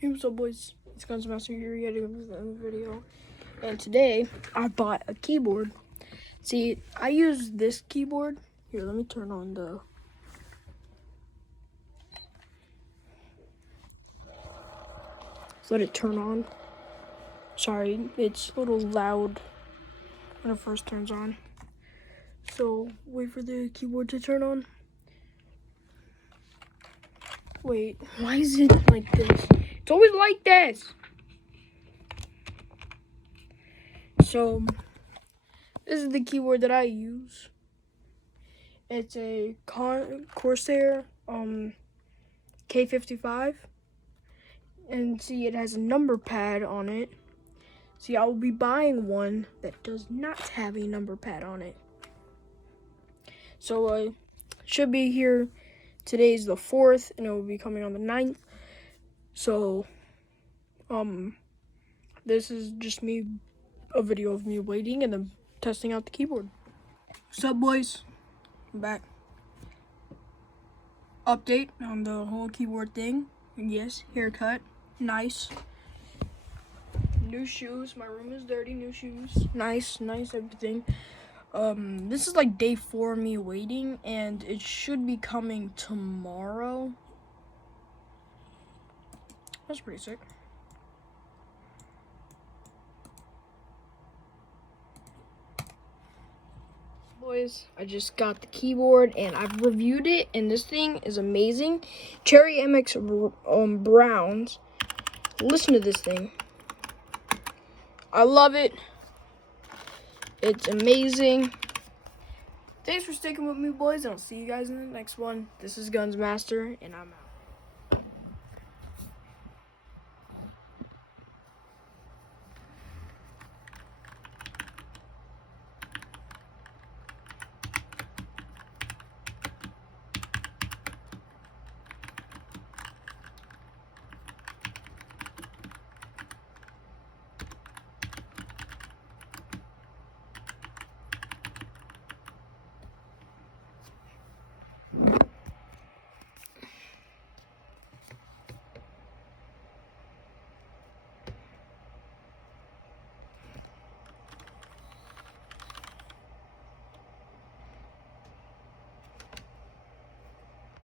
Hey, what's up, boys? It's Guns Master here yet again with another video. And today, I bought a keyboard. See, I use this keyboard. Here, let me turn on the... Let it turn on. Sorry, it's a little loud when it first turns on. So, wait for the keyboard to turn on. Wait, why is it like this? It's always like this! So, this is the keyboard that I use. It's a Corsair K55. And see, it has a number pad on it. See, I will be buying one that does not have a number pad on it. So, should be here. Today's the 4th, and it will be coming on the 9th. So, this is just a video of me waiting and then testing out the keyboard. What's up, boys? I'm back. Update on the whole keyboard thing. And yes, haircut. Nice. New shoes. My room is dirty. New shoes. Nice everything. This is like day 4 of me waiting, and it should be coming tomorrow. That's pretty sick. Boys, I just got the keyboard and I've reviewed it, and this thing is amazing. Cherry MX Browns. Listen to this thing. I love it. It's amazing. Thanks for sticking with me, boys. I'll see you guys in the next one. This is Guns Master, and I'm out.